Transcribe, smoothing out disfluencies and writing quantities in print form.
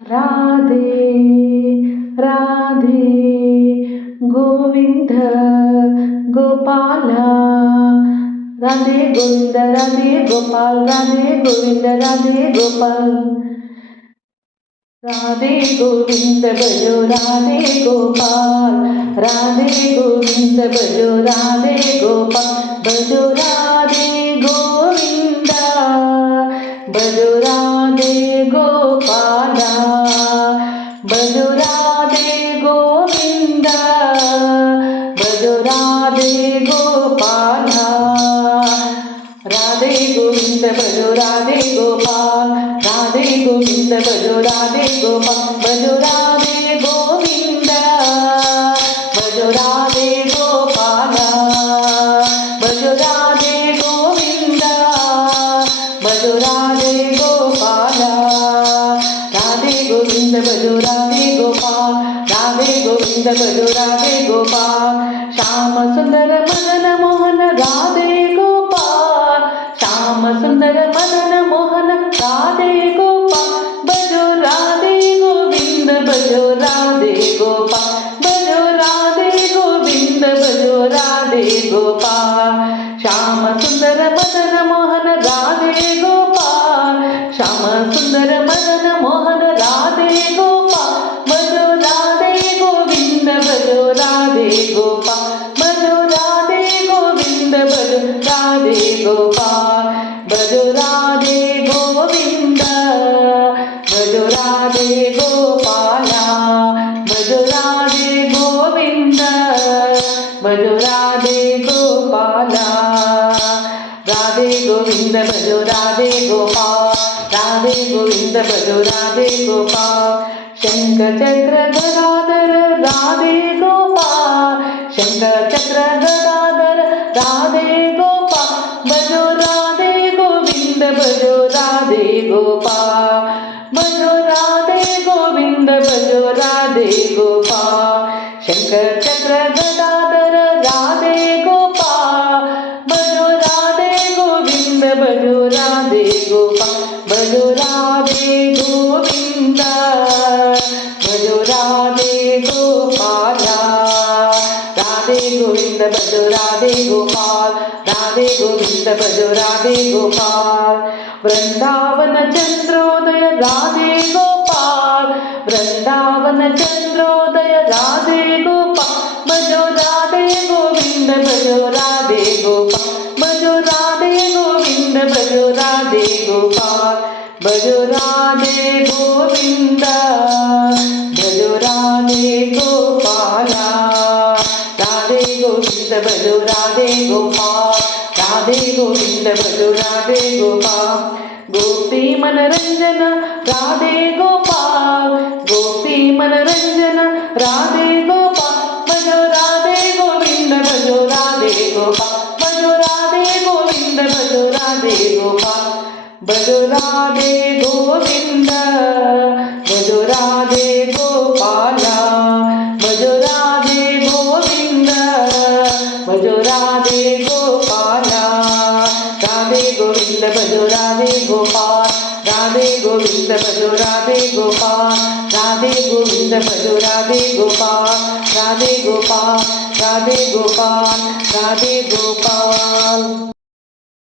राधे राधे गोविंद गोपाल राधे गोविंद राधे गोपाल राधे गोविंद राधे गोपाल राधे गोविंद भजो राधे गोपाल राधे गोविंद भजो राधे गोपाल भजो राधे गोविंद भजो राधे गोपाल भजो राधे गोविंद भजो राधे गोपाल राधे गोविंद भजो राधे गोपाल राधे गोविंद भजो राधे गोपाल भजो राधे गोविंद भजो राधे गोपाल भजो राधे गोविंद भजो राधे गोपाल राधे गोविंद भजो राधे गोपाल राधे गोविंद भजो राधे गोपाल श्याम सुंदर मदन मोहन राधे गोपाल श्याम सुंदर मदन मोहन राधे गोपाल भजो राधे गोविंद भजो राधे गोपाल भजो राधे गोविंद भजो राधे गोपाल श्याम सुंदर मदन मोहन राधे गोपाल श्याम सुंदर मदन मोहन राधे गोपाल भजो राधे गोविंद भजो राधे गोपाल भजो राधे गोविंद भजो राधे गोपाल भजो राधे गोविंद भजो राधे गोपाल भजो राधे गोविंद भजो राधे गोपाल राधे गोविंद भजो राधे गोपाल राधे गोविंद भजो राधे गोपाल शंकर चक्र गदाधर राधे गोपाल शंकर चक्र गदाधर राधे गोपाल भजो राधे गोविंद भजो राधे गोपाल भजो राधे गोविंद भजो राधे गोपाल शंकर चक्र गदाधर राधे गोपाल भजो राधे गोविंद भजो राधे गोपाल भजो राधे गोविंद भजो राधे गोपाल राधे गोविंद भजो राधे गोपाल राधे गोविंद भजो राधे गोपाल वृंदावन चंद्रोदय राधे गोपाल वृंदावन चंद्रोदय राधे गोपाल भजो राधे गोविंद भजो राधे गोपाल भजो राधे गोविंद भजो राधे गोपाल भजो राधे गोविंद भजो राधे गोपाल राधे गोविंद भजो राधे गोपाल राधे गोविंद भजो राधे गोपाल गोपी मनरंजन राधे गोपाल गोपी मनरंजन राधे गोपाल भजो राधे गोविंद भजो राधे गोपाल भजो राधे गोविंद भजो राधे गोपाल भजो राधे गोविंद भजो राधे गोपाल भजो राधे गोविंद भजो राधे गोपाल राधे गोविंद भजो राधे गोपाल राधे गोविंद भजो राधे गोपाल राधे गोविंद भजो राधे गोपाल राधे गोपाल राधे गोपाल राधे गोपाल।